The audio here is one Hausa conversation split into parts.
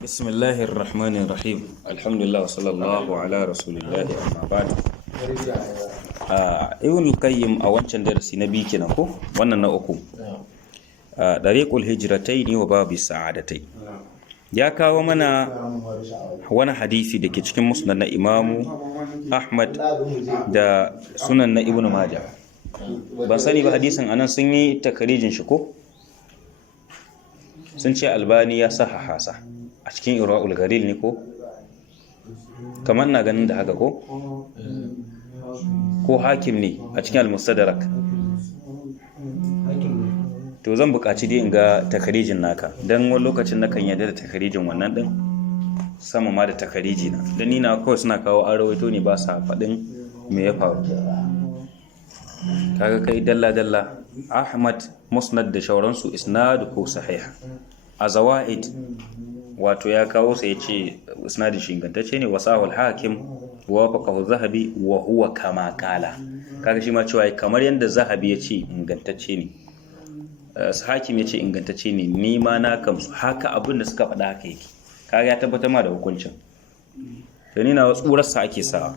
بسم الله الرحمن الرحيم الحمد لله وصلى الله على رسول الله أما بعد ibn al-qayyim a wancan darasi na biyu kenan ko wannan na uku dariqul hijratain wa babu sa'adatai ya kawo mana wani hadisi da ke cikin musnad na imamu ahmad da sunan na ibn majah ban sani ba hadisin anan sun yi takarijin shi ko sun ce albani ya sahaha sa a cikin irwa'ul gharil ne ko kamar na ganin da haka ko hakim ne a cikin al-mustadrak to zan buƙaci dai in ga takarijin naka dan wani lokacin nakan yarda da takarijin wannan din sama ma da takariji na dan ni na kawai suna kawo an rawaito ne ba sa faɗin me ya faru kaga kai dalla dalla ahmad musnad da shauransu isnad ko sahih a zawaid wato ya kawo sai yace isnadin shi ingantacce ne wasahul hakim wafaqahu zahabi wa huwa kama qala kaga shi ma cewa kamar yanda zahabi yace ingantacce ne hakim yace ingantacce ne ni ma na kamsu haka abin da suka faɗa haka yake kaga ya tabbatar ma da hukuncin to ni na tsurar sa ake sawa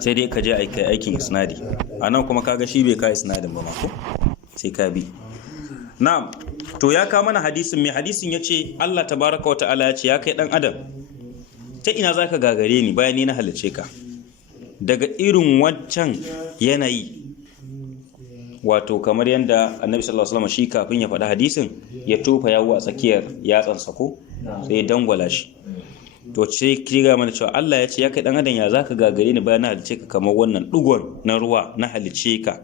sai dai ka je aikin isnadi anan kuma kaga shi bai kai isnadin ba ma ko sai ka bi na'am to ya ka mana hadisin mai hadisin yace Allah tabaaraka wa ta'ala yace ya kai dan adam ta ina zaka gagare ni bayan ni na halice ka daga irin wancan yanayi wato kamar yanda Annabi sallallahu alaihi wasallam shi kafin ya faɗi hadisin ya tofa yawo a tsakiyar yatsansa ko sai dangwala shi to ce kiga mana cewa Allah ya ce ya kai dan adam ya zaka gagare ni bayan na halice ka kamar wannan dugon na ruwa na halice ka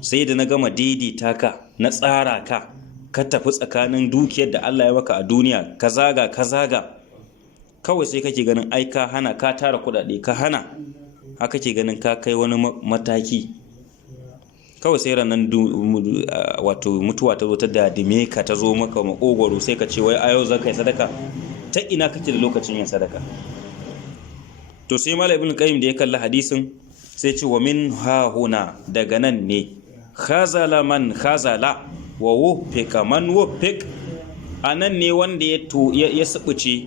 sai da na gama daidaita ka na tsara ka ka tafi tsakanin dukiyar da Allah ya maka a duniya ka zaga kawai sai kake ganin ai ka hana ka tara kudade ka hana haka kake ganin ka kai wani mataki kawai sai ranan wato mutuwa ta zo ta dadime ka ta zo maka makogoro sai ka ce wai ayo zan kai sadaka ta ina kake da lokacin yin sadaka to sai malam ibn qayyim da ya kalla hadisin sai ce wa min ha huna daga nan ne khazala man khazala wa wufika man wufik anan ne wanda ya subuce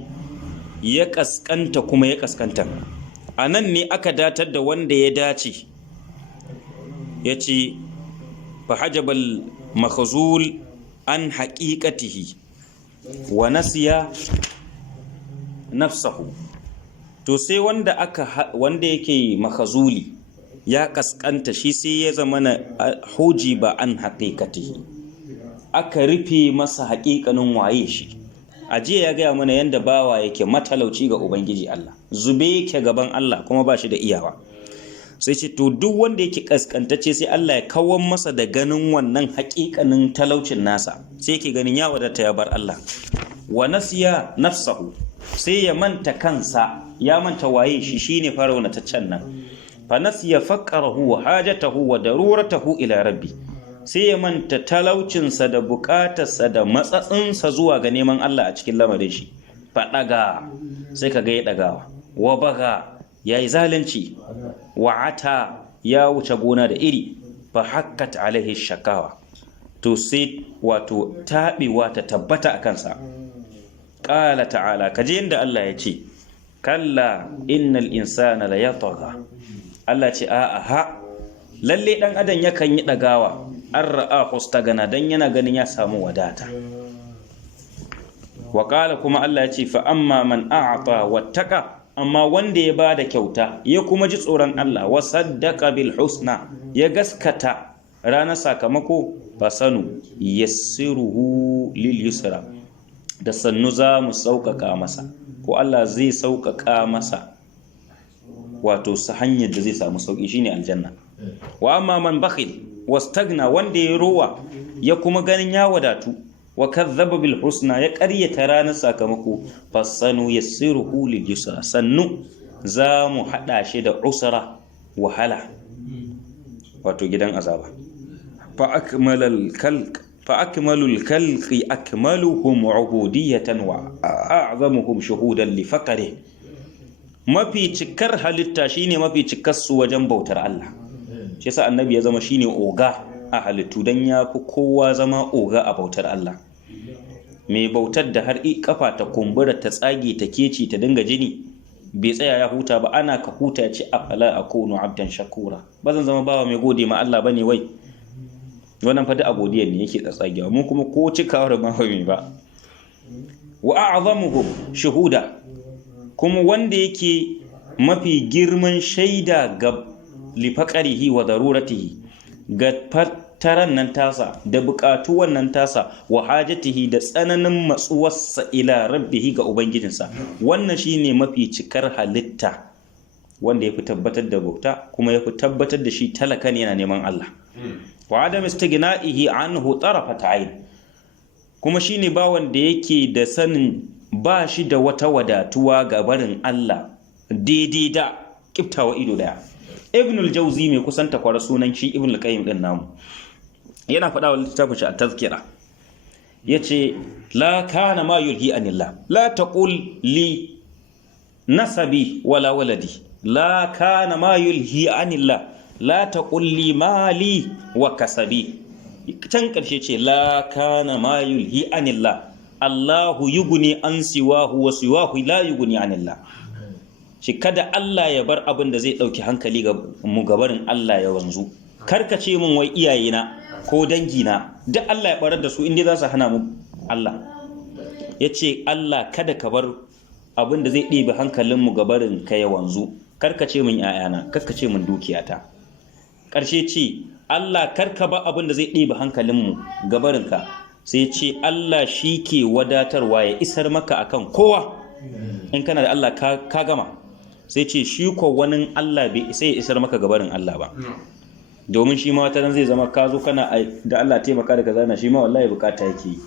ya kaskanta kuma ya kaskanta anan ne aka datar da wanda ya dace yace fa hajabal makhzul an haqiqatihi wa nasiya nafsahu to sai wanda yake makhzuli ya kaskanta shi sai ya zama na huji ba an haqiqatihi aka rufe masa haƙiƙanin waye shi ajiya ya gaya mana yanda bawa yake matalauci ga ubangiji Allah zube yake gaban Allah kuma ba shi da iyawa sai ce to duk wanda yake kaskantacce sai Allah ya kawo masa da ganin wannan haƙiƙanin talaucin nasa sai yake ganin ya wadata ya bar Allah wa nasiya nafsahu sai ya manta kansa ya manta waye shi shine faraunataccen nan fa nasiya faqarahu wa hajatahu wa daruratahu ila rabbi sai ya manta talaucinsa da bukatarsa da matsatsinsa zuwa ga neman Allah a cikin lamarin shi faɗaga sai ka ga ya ɗagawa wa baga ya yi zalunci wa ata ya wuce gona da iri fa hakkat alaihi shakawa to sai wato taɓewa ta tabbata a kansa ƙala ta'ala kaje yadda Allah ya ce kalla innal insana la yatagha Allah ce a'a lalle dan adam yakan yi ɗagawa an ra'a hustagana dan yana ganin ya samu wadata wa qala kuma Allah ya ce fa amma man a'ata wattaqa amma wanda ya bada kyauta ya kuma ji tsoron Allah wa saddaqa bil husna ya gaskata ranar sakamako fasanu yassiruhu lil yusra da sannu za mu sauƙaƙa masa ko Allah zai sauƙaƙa masa wato sa hanyar da zai samu sauƙi shine aljanna wa amma man bakhil wastagna wanda ya rowa ya kuma ganin ya wadatu wa kazzaba bil husna ya ƙaryata ranar sakamako fasanu yassiruhu lil yusra sannu za mu hada shi da usra wahala wato gidan azaba fa akmalul khalqi akmaluhum ubudiyatan wa a'zamuhum shuhudan li faqri mafi cikar halitta shine mafi cikar su wajen bautar Allah shi yasa annabi ya zama shine oga a halittu dan yafi kowa zama oga a bautar Allah mai bautar da har kafa ta kumbura ta tsage ta keci ta dinga jini bai tsaya ya huta ba, ana ka huta ya ce afala akunu abdan shakura, ba zan zama bawa mai gode ma Allah bane wai. Wannan fa da godiyar ne yake tsatsagewa, mu kuma ko cikawar ma mai ba. Wa a'zamuhu shuhuda, kuma wanda yake mafi girman shaida ga lifaqarihi wa daruratihi, ga taran nan tasa da buƙatuwan nan tasa, wa hajatihi da tsananin matsuwarsa ila rabbihi ga ubangijinsa. Wannan shine mafi cikar halitta wanda yafi tabbatar da bauta kuma yafi tabbatar da shi talaka ne yana neman Allah. Wa adam istighna'ihi anhu tarafat ayn, kuma shine bawan da yake da sanin ba shi da wata wadatuwa ga barin Allah daidai da kiftawa ido daya. Ibn al-Jawzi mai kusanta kwara sunan shi Ibn al-Qayyim din namu yana faɗa wa littafin shi at-Tazkira, yace la kana ma yulhi anillah, la taqul li nasabi wala waladi, la kana ma yulhi anillah, la taqul li mali wa kasabi. Can karshe ce la kana ma yulhi anillah, Allahu yuguni an siwahu wa siwahu la yuguni anillah. Shi kada Allah ya bar abin da zai dauki hankali ga mu gabarin Allah ya wanzu. Karkace min wai iyayena ko dangina duk Allah ya barar da su inda za su hana mu Allah. Yace Allah kada ka bar abin da zai ɗebe hankalin mu gabarin ka ya wanzu. Karkace min iyayana, karkace min dukiyata. Karshe ce Allah karka ba abin da zai ɗebe hankalin mu gabarin ka. Sai ce Allah shi ke wadatarwa ya isar maka akan kowa. In kana da Allah ka gama. Sai ce shi ko wani Allah bai sai ya isar maka gabarin Allah ba. Domin shi ma wata zai zama ka zo kana da Allah taimaka da kaza na shi ma wallahi bukata yake yi.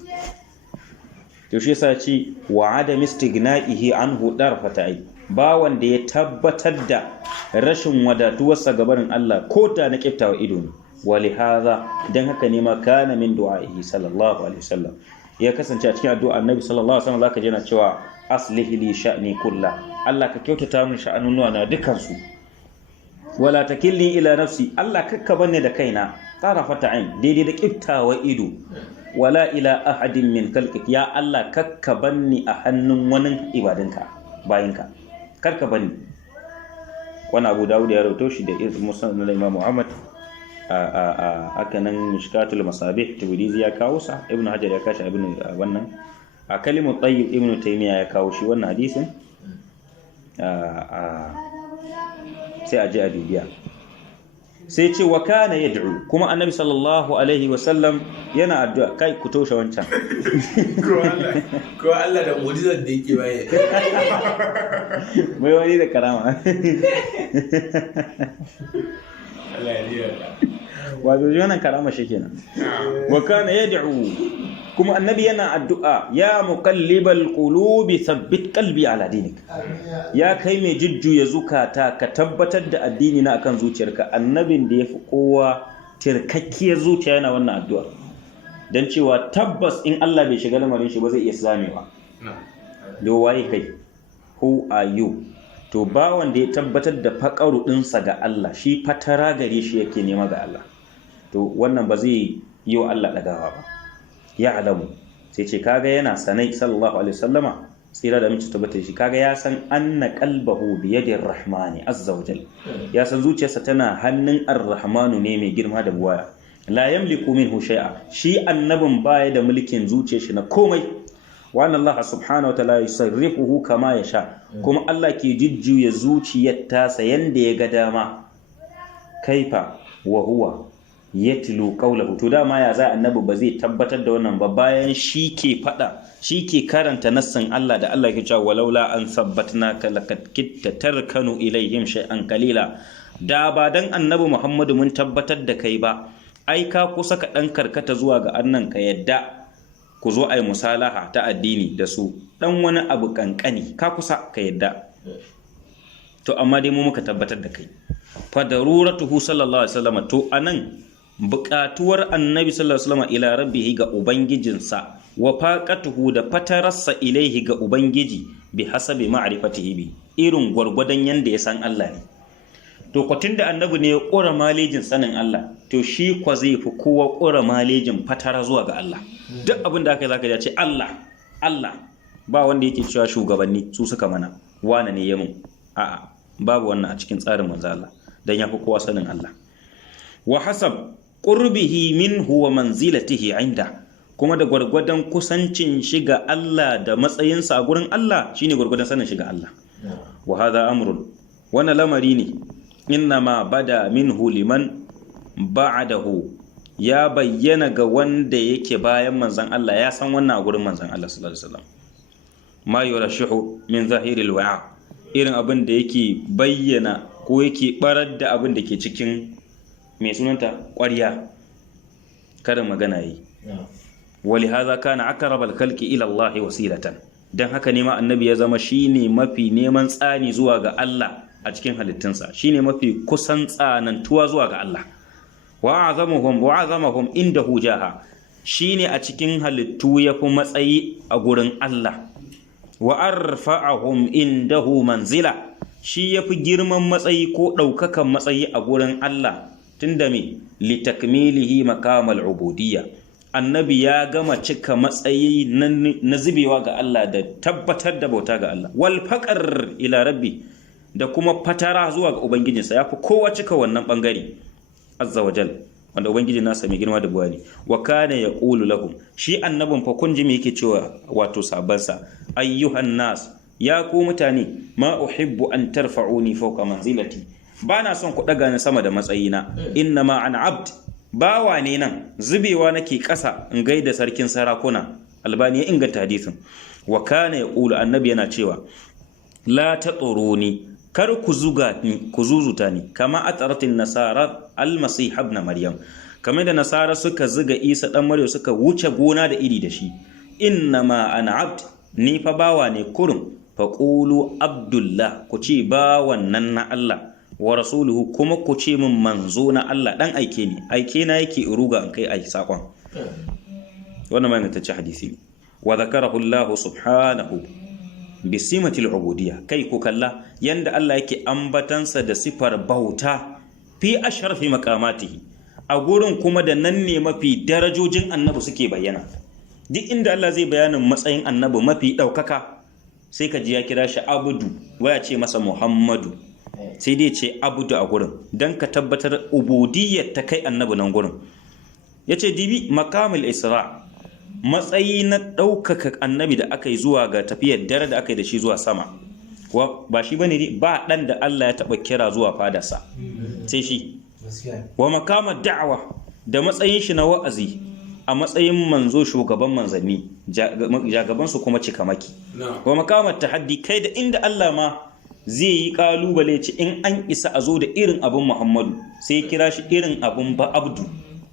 To shi yasa ce wa adam istighna'ihi anhu darfata ai, ba wanda ya tabbatar da rashin wadatuwarsa gabarin Allah ko da na kiftawa ido ne. Walihaza dan haka ne ma kana min du'a'ihi sallallahu alaihi wasallam, ya kasance a cikin addu'a Annabi sallallahu alaihi wasallam zaka ji yana cewa aslih li sha'ni kullah, Allah ka kyautata min sha'anunuwa na dukansu. Wala takilni ila nafsi, Allah kakka banne da kaina tarafata ain, daidai da kiftawa ido. Wala ila ahadin min khalqik, ya Allah kakka banni a hannun wani ibadinka bayinka, karka banni. Wannan Abu Dawud ya rawaito shi da Musnad na Imam Muhammad aka nan Mishkatul Masabih, Tirmidhi ya kawo sa, Ibn Hajar ya kashi ibn wannan a Kalimut Tayyib, Ibn Taymiyyah ya kawo shi wannan hadisin. Sai a ji a bibiya. Sai ce wa kana yad'u, kuma Annabi sallallahu alaihi wasallam yana addu'a. Kai ku toshe wancan ko Allah da mu'jizar da yake baye mai wani da karama Allah ya riya wato wannan karama shi kenan. Wa kana yad'u, kuma Annabi yana addu'a, ya muqallibal qulubi thabbit qalbi ala dinik, ya kai mai jujjuya zukata ka tabbatar da addini na akan zuciyarka. Annabin da yafi kowa tirkakkiyar zuciya yana wannan addu'a, dan cewa tabbas in Allah bai shiga lamarin shi ba zai iya zamewa. Do waye kai, who are you? To ba wanda ya tabbatar da faƙaru ɗinsa ga Allah, shi fatara gare shi yake nema ga Allah, to wannan ba zai yi wa Allah ɗagawa ba. Ya alamu, sai ce kaga yana sanai sallallahu alaihi wasallama, tsira da mace tabbata shi, kaga ya san anna qalbahu bi yadir rahmani azza wajal, ya san zuciyarsa tana hannun ar-rahmanu ne mai girma da buwaya. La yamliku minhu shay'a, shi annabin baya da mulkin zuciyar shi na komai. Wa anna Allah subhanahu wa ta'ala yusarrifuhu kama yasha, kuma Allah ke jujjuya zuciyar tasa yanda ya ga dama. Kaifa wa huwa yatlu qawlahu, to dama ya za annabi ba zai tabbatar da wannan ba bayan shi ke fada, shi ke karanta nassin Allah da Allah ke cewa walaula an sabbatnaka laqad kitta tarkanu ilaihim shay'an qalila. Da ba dan annabi Muhammadu mun tabbatar da kai ba, ai ka kusa ka dan karkata zuwa ga annan ka yadda ku zo ai musalaha ta addini da su, dan wani abu kankani ka kusa ka yadda. To amma dai mu muka tabbatar da kai. Fa daruratuhu sallallahu alaihi wasallam, to anan buƙatuwar annabi sallallahu alaihi wasallam ila rabbihi ga ubangijinsa, wa faqatuhu da fatararsa ilaihi ga ubangiji bi hasabi ma'rifatihi bi, irin gwargwadon yanda ya san Allah ne. To kwatin da annabi ne ya ƙura malejin sanin Allah, to shi kwa zai fi kowa ƙura malejin fatara zuwa ga Allah. Duk abin da aka yi zaka ce Allah, Allah. Ba wanda yake cewa shugabanni su suka mana wane ne ya mun, a'a babu wannan a cikin tsarin manzo Allah dan yafi kowa sanin Allah. Wa hasab qurbihi minhu wa manzilatihi inda, kuma da gwargwadon kusancin shiga Allah da matsayinsa a gurin Allah shine gwargwadon sanin shiga Allah. Wa hadha amrun, wannan lamari ne innama bada minhu liman ba'dahu, ya bayyana ga wanda yake bayan manzon Allah, ya san wannan a gurin manzon Allah sallallahu alaihi wasallam. Ma yurashihu min zahiril wa'a, irin abin da yake bayyana ko yake barar da abin da ke cikin mai sunanta ƙwarya, karin magana yi. Wali haza kana aqrabal khalqi ila Allah wasilatan, dan haka ne ma annabi ya zama shine mafi neman tsani zuwa ga Allah a cikin halittunsa, shine mafi kusan tsanantuwa zuwa ga Allah. Wa azamuhum indahu jaha, shine a cikin halittu yafi matsayi a gurin Allah. Wa arfa'ahum indahu manzila, shi yafi girman matsayi ko daukakan matsayi a gurin Allah, tunda me litakmilihi maqamal ubudiyya, annabi ya gama cika matsayi na zubewa ga Allah da tabbatar da bauta ga Allah, wal faqar ila rabbi, da kuma fatara zuwa ga ubangijinsa, yafi kowa cika wannan bangare azza wajal, wanda ubangiji nasa mai girma da buwani. Wa kana yaqulu lahum, shi annabin fa kun ji me yake cewa wato sabansa, ayyuhan nas, ya ku mutane, ma uhibbu an tarfa'uni fawqa manzilati, bana son ku daga ni sama da matsayina, inna ma ana abd, bawa ne nan, zubewa nake ƙasa in gaida sarkin sarakuna. Albani ya inganta hadisin. Wa kana yaqulu, annabi yana cewa, la taturuni, kar ku zuga ni, ku zuzuta ni, kama ataratin nasara almasih ibn maryam, kamar da nasara suka zuga Isa dan Maryam suka wuce gona da iri da shi. Innama ana abd, ni fa bawa ne kurum, fa qulu abdullah, ku ce bawan nan na Allah, wa rasuluhu, kuma ku ce min manzo na Allah, dan aike ni, aike na yake ruga an kai ai sakon. Wannan mai mutaci hadisi. Wa zakarahu Allah subhanahu bisimatil ubudiyya, kai ku kalla yanda Allah yake ambatansa da sifar bauta fi ashrafi maqamatihi, a gurin kuma da nan ne mafi darajojin annabi suke bayyana. Duk inda Allah zai bayanin matsayin annabi mafi daukaka, sai ka ji ya kira shi abudu, waya ce masa Muhammadu, sai dai ce abudu a gurin dan ka tabbatar ubudiyyar ta kai annabi nan gurin. Yace dibi maqamul isra, matsayi na ɗaukaka annabi da aka yi zuwa ga tafiyar dare da aka yi da shi zuwa sama. Ba shi bane ne, ba ɗan da Allah ya taɓa kira zuwa fadarsa sai shi. Wa makamar da'awa, da matsayin shi na wa'azi a matsayin manzo, shugaban manzanni, jagabansu kuma cikamaki. Wa makamar tahaddi, kai da inda Allah ma zai yi kalubale ce in an isa a zo da irin abin Muhammadu, sai kira shi irin abin ba abdu,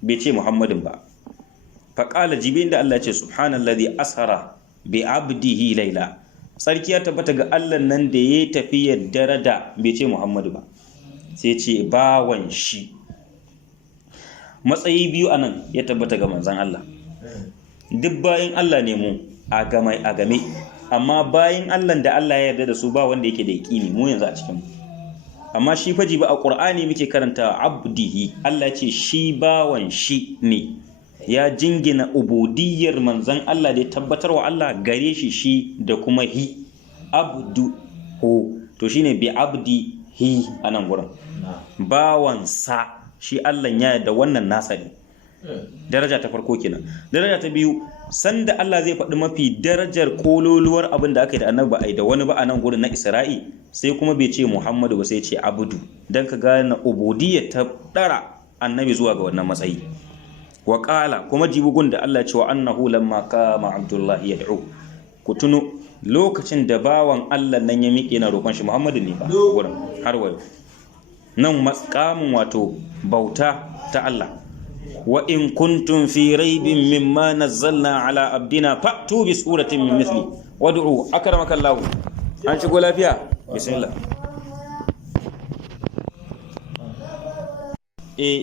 bai ce Muhammadin ba. faƙala jibin da Allah ce subhanallazi asara bi abdihi laila, sarki ya tabbata ga Allah nan da ya tafi yaddara da, bai ce Muhammadu ba, sai ce bawan shi. Matsayi biyu anan ya tabbata ga manzon Allah. Duk bayin Allah ne mu a game, amma bayin Allah da Allah ya yarda da su ba wanda yake da yaƙini mu yanzu a cikin mu. Amma shi faji ba a Qur'ani muke karanta abdihi, Allah ce shi bawan shi ne, ya jingina ubudiyyar manzan Allah da ya tabbatar wa Allah gare shi da kuma hi, abdu hu, to shine bi abdi hi a nan gurin, bawansa shi Allah ya da wannan nasa ne. Daraja ta farko kenan. Daraja ta biyu, sanda Allah zai faɗi mafi darajar kololuwar abin da aka yi da annabi ba a yi da wani ba a nan gurin na Isra'i, sai kuma bai ce Muhammadu ba, sai ce abdu, dan ka gane ubudiyyar ta dara annabi zuwa ga wannan matsayi. Wa qala, kuma jibugun da Allah cewa annahu lamma kama Abdullahi yad'u, ku tuno lokacin da bawan Allah nan ya miƙe na roƙon shi, Muhammadu ne ba gurin har wayo nan maqamin wato bauta ta Allah. Wa in kuntum fi raibin mimma nazzalna ala abdina fa'tu bi suratin min mithli wad'u. Akramaka Allah, an shigo lafiya, bismillah.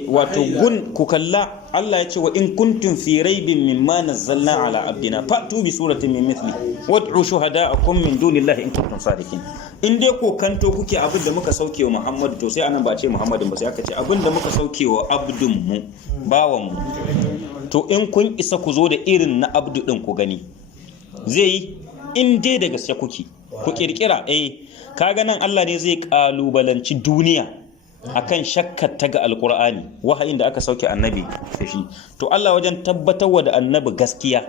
Wato gun ku kalla, Allah ya ce wa in kuntum fi raibin mimma nazzalna ala abdina fa'tu bi suratin min mithli wad'u shuhada'akum min dunillahi in kuntum sadiqin. In dai ko kanto kuke abin da muka sauke wa Muhammadu, to sai anan ba ce Muhammadin ba, sai aka ce abin da muka sauke wa abdun mu, bawan mu, to in kun isa ku zo da irin na abdu din ku gani. zai yi in dai da gaske kuke ku kirkira kaga nan Allah ne zai kalubalanci duniya akan shakkar ta ga alkur'ani wahayin da aka sauke annabi da shi. To Allah wajen tabbatarwa da annabi gaskiya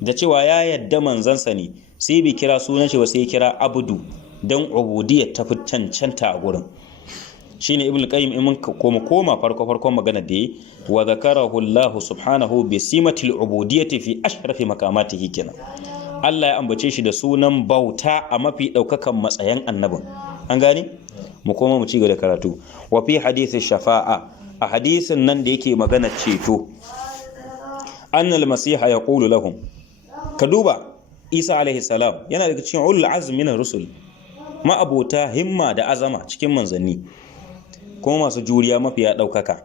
da cewa ya yadda manzansa ne sai bai kira sunan shi ba sai ya kira abdu dan ubudiyyar ta fi cancanta a gurin. Shine ibnu qayyim in mun koma farkon magana da yi wa zakarahu Allah subhanahu bi simatil ubudiyyati fi ashrafi makamatihi kenan. Allah ya ambace shi da sunan bauta a mafi daukakan matsayin annabin. An gane mu koma mu ci gaba da karatu. Wa fi hadisi shafa'a, a hadisin nan da yake magana ceto, annal masiha yaqulu lahum, ka duba Isa alaihi salam yana daga cikin ulul azmi minar rusul, ma'abota himma da azama cikin manzanni kuma masu juriya mafiya daukaka.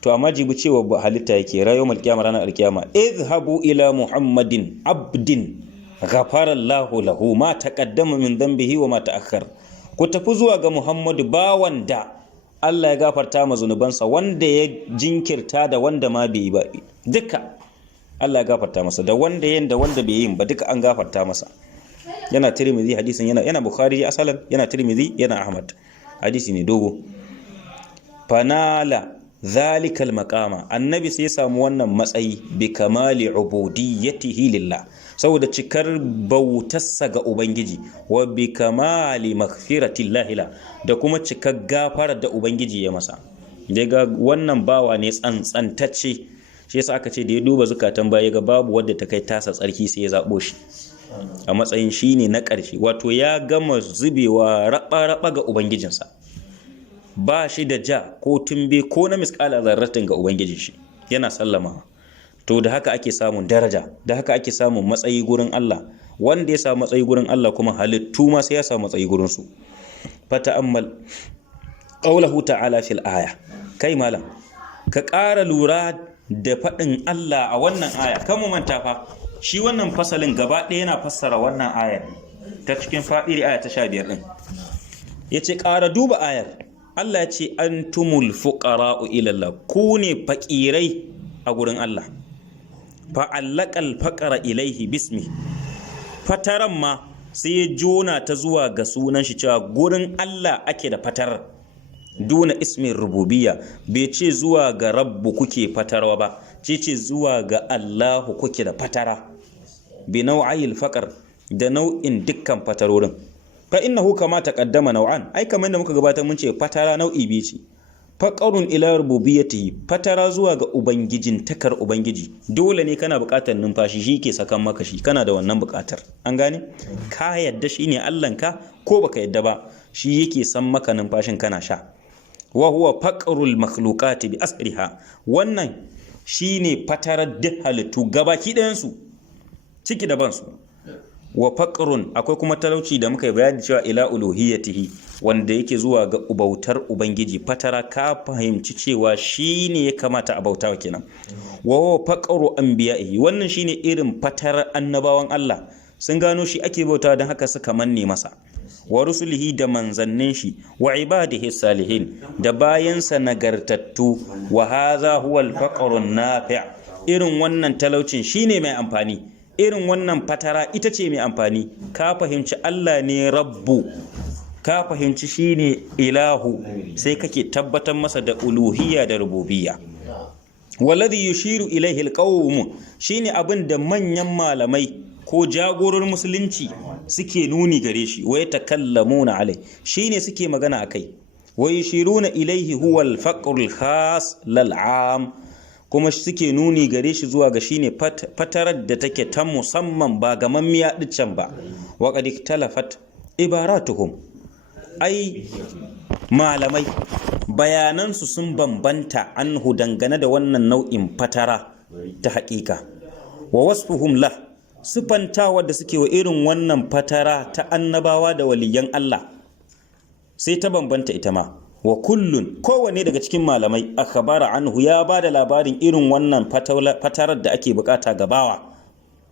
To amma jibi cewa halitta yake rayuwar alkiyama ranar alkiyama, izhabu ila muhammadin abdin ghafara Allahu lahu ma taqaddama min dhanbihi wa ma ta'akhkhar. Ku tafi zuwa ga Muhammadu bawan da Allah ya gafarta ma zunubansa, wanda ya jinkirta da wanda ma bai yi ba duka Allah ya gafarta masa, da wanda yin da wanda bai yi ba duka an gafarta masa. Yana Tirmidhi hadisin, yana Bukhari asalan, yana Tirmidhi, yana Ahmad, hadisi ne dogo. Fanala zalikal maqama, annabi sai ya samu wannan matsayi bi kamali ubudiyyatihi lillah, saboda cikar bautarsa ga ubangiji, wa bi kamali maghfiratillahi la, da kuma cikar gafarar da ubangiji ya masa. daga wannan bawa ne tsantsantacce, shi yasa aka ce da ya duba zukatan baya ga babu wadda ta kai tasa tsarki sai ya zabo shi a matsayin shine na ƙarshe. Wato ya gama zubewa raba ga ubangijinsa, ba shi da ja ko tumbe ko na miskala zarratin ga ubangiji shi, yana sallama. To da haka ake samun daraja, da haka ake samun matsayi gurin Allah. Wanda ya samu matsayi gurin Allah kuma halittu ma sai ya samu matsayi gurin su. Fata'ammal qawluhu ta'ala fil aya, kai malam ka ƙara lura da faɗin Allah a wannan aya. Kan mu manta fa shi wannan fasalin gaba ɗaya yana fassara wannan ayar ta cikin Fadiri aya ta 15 din. Yace ƙara duba ayar. Allah ya ce antumul fuqara'u ila Allah, ku ne fakirai a gurin Allah. Fa'allaqal faqara ilaihi bismi, fataran ma sai ya jona ta zuwa ga sunan shi cewa gurin Allah ake da fatarar, duna ismin rububiyya. bai ce zuwa ga rabbu kuke fatarwa ba, ce zuwa ga Allahu kuke da fatara, bi nau'ayil faqar, da nau'in dukkan fatarorin. fa innahu kama taqaddama nau'an, ai kamar da muka gabatar mun ce fatara nau'i biyu ce. faqarun ila rububiyyatihi, fatara zuwa ga ubangijin takar ubangiji. Dole ne kana buƙatar numfashi, shi ke sakan maka shi, kana da wannan buƙatar. An gane? Ka yadda shine Allahnka ko baka yadda ba, shi yake san maka numfashin kana sha. Wa huwa faqrul makhluqati bi asriha, wannan shine fatarar duk halittu gabaki ɗayan su, ciki da bansu. Wa faqrun, akwai kuma talauci da muka yi bayani cewa ila uluhiyyatihi, wanda yake zuwa ga bautar ubangiji. Fatara ka fahimci cewa shine ya kamata a bautawa kenan. Wa huwa faqru anbiya'ihi, wannan shine irin fatarar annabawan Allah, sun gano shi ake bautawa don haka suka manne masa. Wa rusulihi, da manzannin shi. Wa ibadihi salihin, da bayansa nagartattu. Wa hadha huwa al-faqru an-nafi', irin wannan talaucin shine mai amfani, irin wannan fatara ita ce mai amfani. Ka fahimci Allah ne rabbu, ka fahimci shine ilahu, sai kake tabbatar masa da uluhiyya da rububiyya. Walladhi yushiru ilayhi alqawm, shine abin da manyan malamai ko jagororin musulunci suke nuni gare shi. Wa yatakallamuna alai, shine suke magana akai. Wa yushiruna ilayhi huwa alfaqrul khas lal 'am, kuma suke nuni gare shi zuwa ga shine fatarar da take ta musamman ba ga mammiya diccan ba. Wa qad iktalafat ibaratuhum, ai malamai bayanansu sun bambanta anhu dangane da wannan nau'in fatara ta haƙiƙa. Wa wasfuhum la, sifantawa da suke wa irin wannan fatara ta annabawa da waliyan Allah sai ta bambanta ita ma. Wa kullun, kowane daga cikin malamai akhbara anhu, ya ba da labarin irin wannan fatarar da ake bukata gabawa,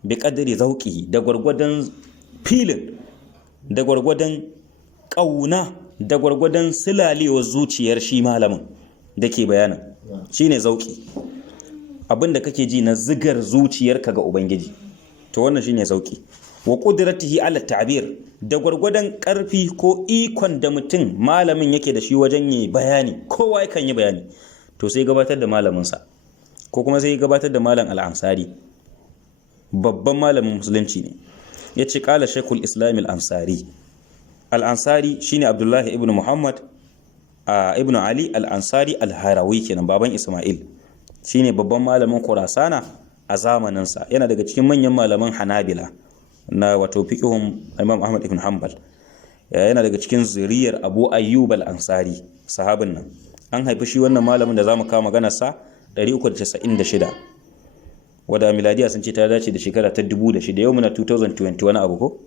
bi qadri zauqihi, da gwargwadon filin, da gwargwadon ƙauna, da gwargwadon silalewar zuciyar shi malamin da ke bayanin. Shine zauki, abinda kake ji na zigar zuciyarka ga ubangiji. to wannan shine sauki wa qudratihi ala ta'bir da gwargwadon karfi ko ikon da mutum malamin yake da shi wajen yi bayani, kowa yakan yi bayani, to sai gabatar da malamin sa ko kuma sai gabatar da malam al-Ansari, babban malamin musulunci ne. yace qala shaykhul islam al-Ansari shine Abdullahi ibn Muhammad ibn Ali al-Ansari al-Harawi kenan, baban Isma'il, shine babban malamin Khurasana a zamanin sa, yana daga cikin manyan malaman Hanabila na wato fiqhun Imam Ahmad ibn Hanbal, yana daga cikin zuriyar Abu Ayyub al-Ansari, sahabin nan. An haifi shi wannan malamin da zamu kawo maganar sa 396, wanda miladiya sun ce ta dace da shekara ta 2006, yau muna 2020 wani abu ko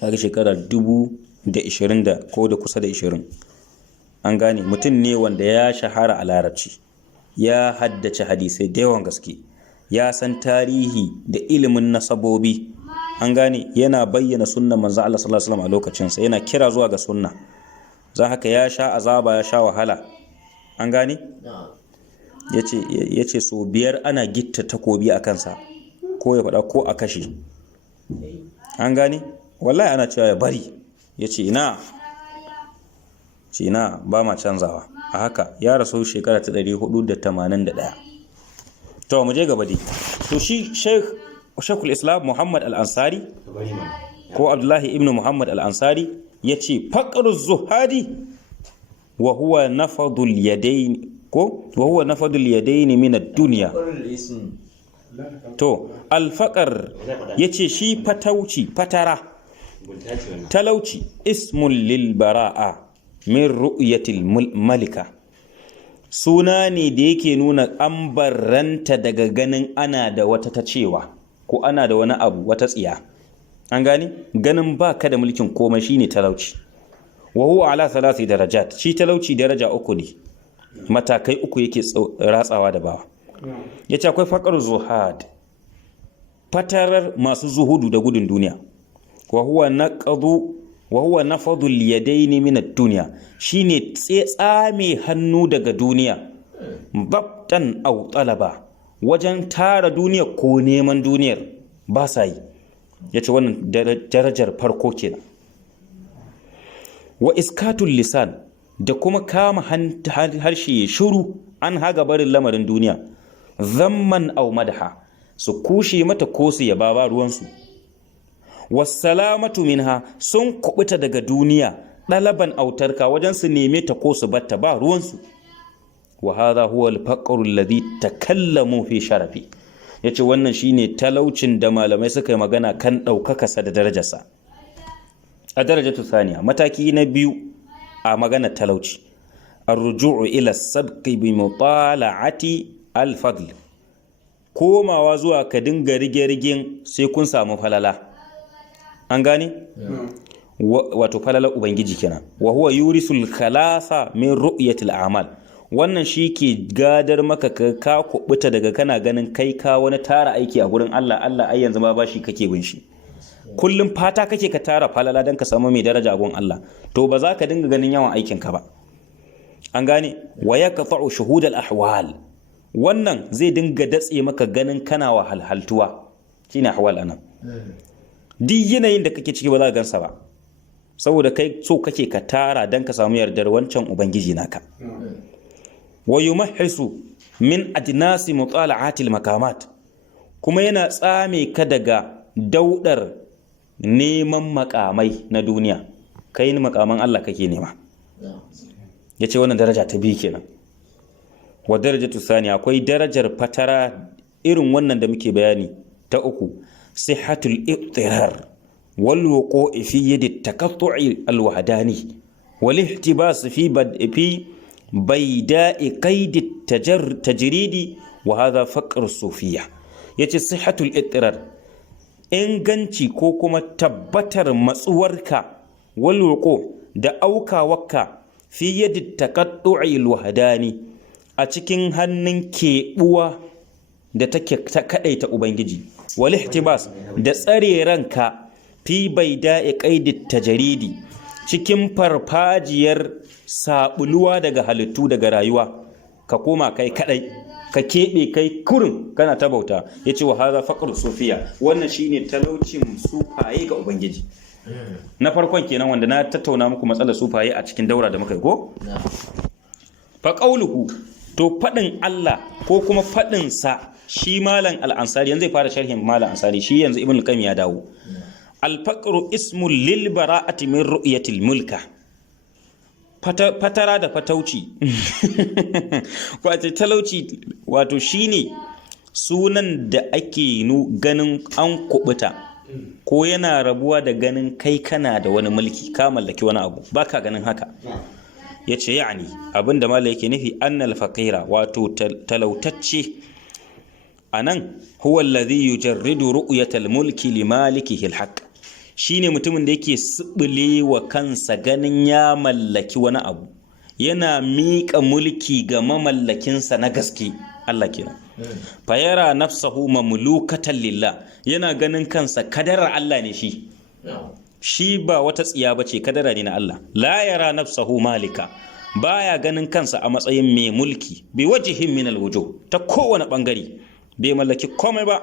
kaga shekara 2020 da ko da kusa da 20. An gane mutum ne wanda ya shahara a larabci, ya haddace hadisai da yawan gaske, ya san tarihi da ilimin nasabobi. An gane yana bayyana sunnan manzo Allah sallallahu alaihi wasallam a lokacin sa, yana kira zuwa ga sunna. Za haka ya sha azaba, ya sha wahala. An gane yace so 5 ana gitta takobi a kansa, ko ya fada ko a kashe. An gane wallahi ana cewa ya bari, yace ina ba ma canzawa. A haka ya rasu shekara ta 481. to mu je gaba dai. To shi Sheikhul Islam Muhammad al-Ansari ko Abdullahi ibn Muhammad al-Ansari yace faqruz zuhadi wa huwa nafadul yadayn min ad-dunya. To al-faqr yace shi talauci ismul lil bara'a min ru'yatil malika, suna ne da yake nuna an barranta daga ganin ana da wata ta cewa ko ana da wani abu, wata tsiya. An gani ganin baka da mulkin komai shine talauci. Wa huwa ala 3 darajat, shi talauci daraja 3 ne, matakai 3 yake ratsawa da bawa. Yace akwai faqar zuhad, fatarar masu zuhudu da gudun duniya. Wa huwa nafadul yadaini min ad-dunya, shine tsame hannu daga duniya, babtan aw talaba, wajen tara duniya ko neman duniyar ba sa yi. Yace wannan darajar farko kenan. Wa iskatul lisan, da kuma kama harshe ya shiru an haga barin lamarin duniya, zamman aw madha, su kushe mata ko su yaba ba ruwansu. Wassalamatu minha, sun kubuta daga duniya, dalaban autarka, wajen su neme ta ko su batta ba ruwansu. Wa hadha huwa al-faqru alladhi takallamu fi sharafi, yace wannan shine talaucin da malamai suka yi magana kan daukaka sa da darajarsa. A darajatu thaniya, mataki na 2 a magana talauci, ar-ruju'u ila as-sabqi bi mutala'ati al-fadl, komawa zuwa ka dinga rige-rigen sai kun samu falala. An gane wato falala ubangiji kenan. Wa huwa yurisul khalasa min ru'yatil a'mal, wannan shi ke gadar maka ka kubuta daga kana ganin kai ka wani tara aiki a gurin Allah ai yanzu ma bashi kake bin shi. Kullum fata kake ka tara falala dan ka samu mai daraja a gurin Allah, to ba za ka dinga ganin yawan aikin ka ba. An gane wa yaqta'u shuhud al-ahwal, wannan zai dinga datse maka ganin kana wahalhaltuwa, shine ahwal anan. Duk yanayin da kake ciki ba za ka gansa ba, saboda kai so kake ka tara dan ka samu yardar wancan ubangiji naka. Wa yumahhisu min adnasi mutala'atil makamat, kuma yana tsame ka daga daudar neman makamai na duniya, kai makaman Allah kake nema. Yace wannan daraja ta 2 kenan. Wa darajatu thaniya, akwai darajar fatara irin wannan da muke bayani ta 3, sihhatul iqtirar wal wuqu'i fi yadi at-taqattu'i al-wahdani wal ihtibas fi bayda'i qaid at-tajridi, wa hadha faqr as-sufiyya. Yace sihhatul iqtirar, inganci ko kuma tabbatar matsuwarka, wal wuqu' da aukawarka fi yadi at-taqattu'i al-wahdani, a cikin hannun keɓuwa da take ta kadaita ubangiji, wal ihtibas da tsare ranka fi baida'i qaidit tajridi, cikin farfajiyar sabuluwa daga halittu daga rayuwa, ka koma kai kadai ka keɓe kai kurin kana ta bauta. Ya ce wa haza faqru sufiya, wannan shine talaucin sufaye ga ubangiji. Na farkon kenan wanda na tattauna muku matsalar sufaye a cikin daura da muka yi ko fa qauluhu, to fadin Allah ko kuma fadin sa shi malam al-ansari yanzu zai fara sharhin malam ansari, shi yanzu ibn al-qayyim ya dawo. Al-faqru ismul lil bara'ati min ru'yatil mulka, fatara da fatauci wato talauci, wato shine sunan da ake ganin an kubuta ko yana rabuwa da ganin kai kana da wani mulki, ka mallaki wani abu baka ganin haka. Yace yani abinda malai yake nufi annal faqira, wato talautacce anan huwa alladhi yujarridu ru'yatal mulki li malikihi alhaq, shine mutumin da yake subule wa kansa ganin ya mallaki wani abu, yana miƙa mulki ga mamallakinsa na gaske, Allah kenan. Fayara nafsahu mamlukatan lillah, yana ganin kansa kadarar Allah ne shi ba wata tsiya bace, kadara ne na Allah. La yara nafsahu malika, baya ganin kansa a matsayin mai mulki bi wajhin min alwujuh, ta kowane bangare bai mallaki komai ba.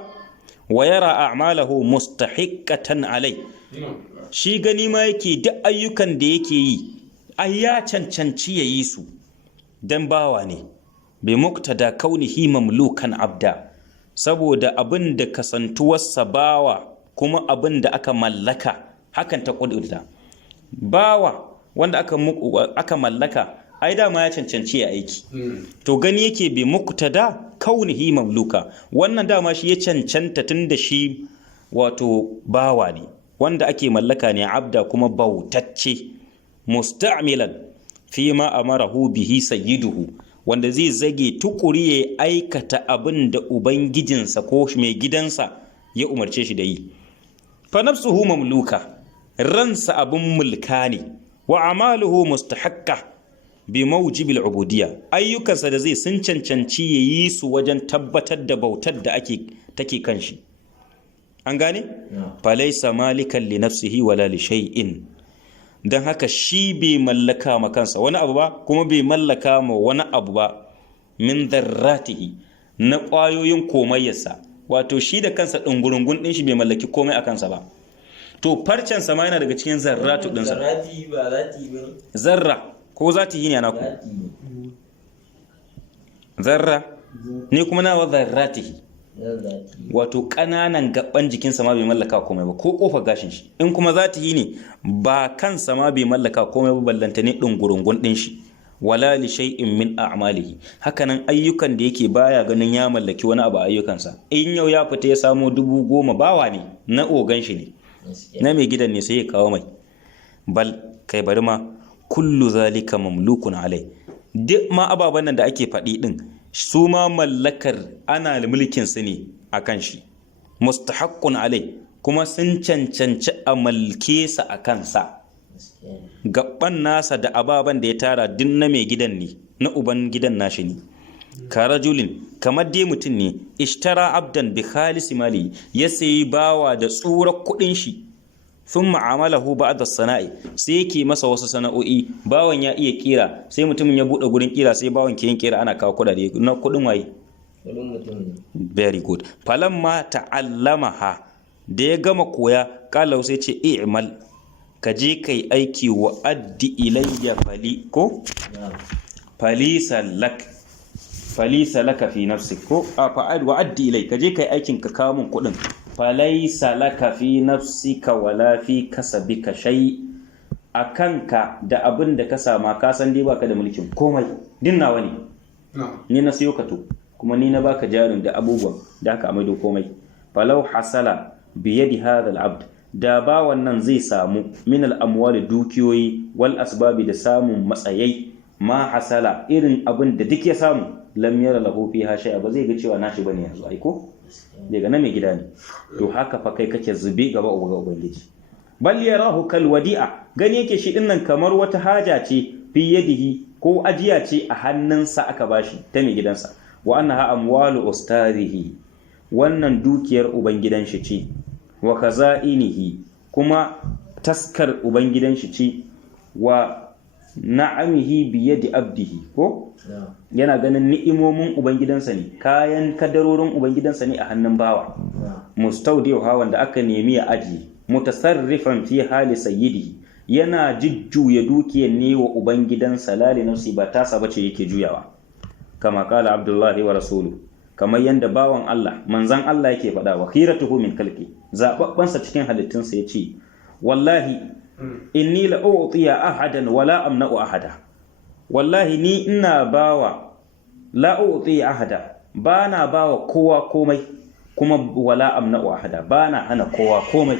Wa yara a'malahu mustahiqqatan alai, shi gani ma yake duk ayyukan da yake yi ai ya cancanci yayi su dan bawa ne, bi muqtada kaunihi mamlukan abda, saboda abin da kasantuwarsa bawa kuma abin da aka mallaka hakan ta kudurta. Bawa wanda aka mallaka ai dama ya cancanci ya aiki, to gani yake bi muqtada kaunihi mamluka, wannan dama shi ya cancanta tunda shi wato bawa ne wanda ake mallaka ne, abda kuma bautacce, musta'milan fi ma amarahu bihi sayyiduhu, wanda zai zage tukuri ya aikata abin da ubangijinsa ko mai gidansa ya umarce shi da yi. Fa nafsuhu mamluka, ransa abin mulka ne, wa amaluhu mustahaqqa bi mawjibil ubudiyya, ayyukansa da zai sun cancanci yayi su wajen tabbatar da bautar da take kan shi. An gane? Fa laysa malikan li nafsihi wala li shay'in, dan haka shi bai mallaka ma kansa wani abu ba, kuma bai mallaka ma wani abu ba min dharratihi, na ƙwayoyin komayyarsa, wato shi da kansa dungurungun din shi bai mallaki komai a kansa ba. To farcen sa ma yana daga cikin zarratu din sa. Zarrati ba zati ba. Zarra ko zati ne ana ku? Zarra ni kuma nawa zarratihi, wato kananan gaban jikinsa ma bai mallaka komai ba, ko kofar gashin shi. In kuma zatihi ne ba kansa ma bai mallaka komai ba, ballanta ne dungurungun din shi. Wala li shay'in min a'malihi, hakanan ayyukan da yake baya ganin ya mallaki wani abu a ayyukansa. In yau ya fita ya samu 10,000 bawa ne na ogan shi ne, na mai gidan ne sai ya kawo mai. Bal kai bari ma kullu zalika mamlukun alai, duk ma ababan nan da ake faɗi din su ma mallakar ana mulkin su ne akan shi, mustahaqqun alai, kuma sun cancanci a malke sa akan sa. Gaban nasa da ababan da ya tara din na mai gidan ne, na uban gidan nashi ne. Karajulin, kamar dai mutum ne, ishtara abdan bi khalisi mali, ya sayi bawa da tsurar kudin shi, thumma amalahu ba'da sana'i, sai yake masa wasu sana'o'i. Bawan ya iya kira, sai mutumin ya bude gurin kira, sai bawan ke yin kira, ana kawo kudade na kudin waye, kudin mutum. Very good. Falamma ta'allamaha, da ya gama koya, kala sai ce i'mal, ka je kai aiki wa addi ilayya fali ko falisa laka fi nafsik ko fa'ad wa addi ilay, ka je kai aikin ka kawo min kudin. Falaysa laka fi nafsika wala fi kasabika shay, akanka da abin da ka sama ka san dai baka da mulkin komai, din nawa ne, ni na siyo ka to, kuma ni na baka jarin da abubuwan da aka amaido komai. Falau hasala bi yadi hadha al-abd, da ba wannan zai samu min al-amwali, dukiyoyi, wal asbabi, da samun matsayai, ma hasala irin abin da duk ya samu, lam yara lahu fiha shay'a, ba zai ga cewa nashi bane yanzu, aiko daga nan mai gida ne. To haka fa kai kake zube gaba ubangiji. Bal yarahu kal wadi'a, gani yake shi dinnan kamar wata haja ce fi yadihi, ko ajiya ce a hannunsa aka bashi ta mai gidansa. Wa annaha amwalu ustarihi, wannan dukiyar ubangidan shi ce. Wa kaza'inihi, kuma taskar ubangidan shi ce. Wa na'amihi bi yadi abdihi ko yana ganin ni'imomin ubangidansa ne, kayan kadarorin ubangidansa ne a hannun bawa. Mustaudiha wanda aka nemi ya ajiye, mutasarrifan fi hali sayyidihi yana jujjuya dukiyar ne wa ubangidansa lali nafsi ba tasa bace yake juyawa. Kama kala Abdullahi wa rasulu, kamar yanda bawan Allah manzan Allah yake faɗa wa khiratuhu min khalqi, zababbansa cikin halittunsa yace wallahi inni la u'tiya ahadan wala amna'u ahada, wallahi ni ina bawa la u'tiya ahada, bana bawa kowa komai, kuma wala amna'u ahada, bana hana kowa komai,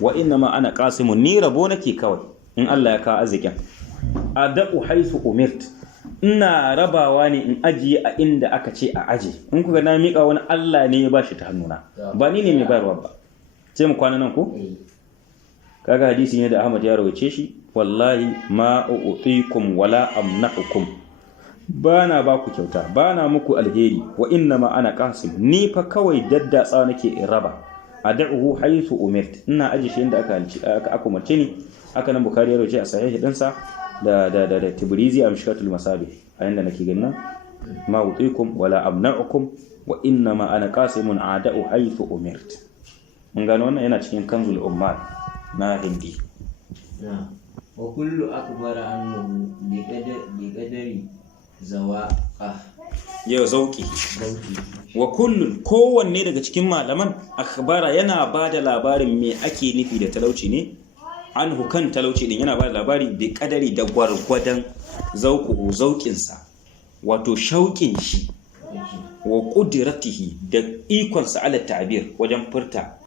wa innama ana qasimun, ni rabo nake kawai in Allah ya kawo arzikin. Ada'u haythu umirt, ina rabawa ne in ajiye a inda aka ce a aje. In kuka na mika wani, Allah ne ya bashi ta hannuna, ba ni ne mai bayarwa ba. Sai mu kwana nan ko? Kaga hadisi ne da Ahmad ya rawace shi, wallahi ma u'tikum wala amnahukum, bana ba ku kyauta, bana muku alheri, wa innama ana qasim, ni fa kawai daddatsa nake in raba. Ad'uhu haythu umirt, ina aje shi inda aka umarce ni. Haka nan Bukhari ya rawace a sahihi dinsa da Tibrizi a Mishkatul Masabih, a yanda nake ganin ma u'tikum wala amna'ukum wa innama ana qasimun ad'u haythu umirt. Mun gano wannan yana cikin Kanzul Ummal na Hindi. Wa kullu akbara annahu bi qadari zawaqa, yau zauki. Wa kullun, kowanne daga cikin malaman akhbara yana bada labarin me ake nufi da talauci ne, anhu kan talauci din yana bada labari bi qadari da gwargwadon zauquhu, zauqinsa, wato shauƙin shi, wa qudratihi da ikonsa ala ta'bir wajen furta